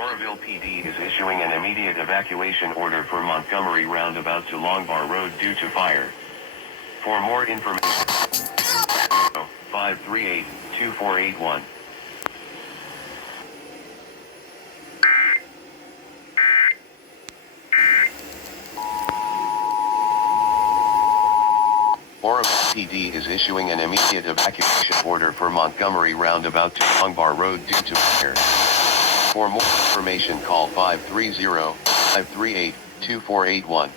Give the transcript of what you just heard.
Oroville PD is issuing an immediate evacuation order for Montgomery roundabout to Longbar Road due to fire. For more information, 538-2481. Oroville PD is issuing an immediate evacuation order for Montgomery roundabout to Longbar Road due to fire. For more information, call 530-538-2481.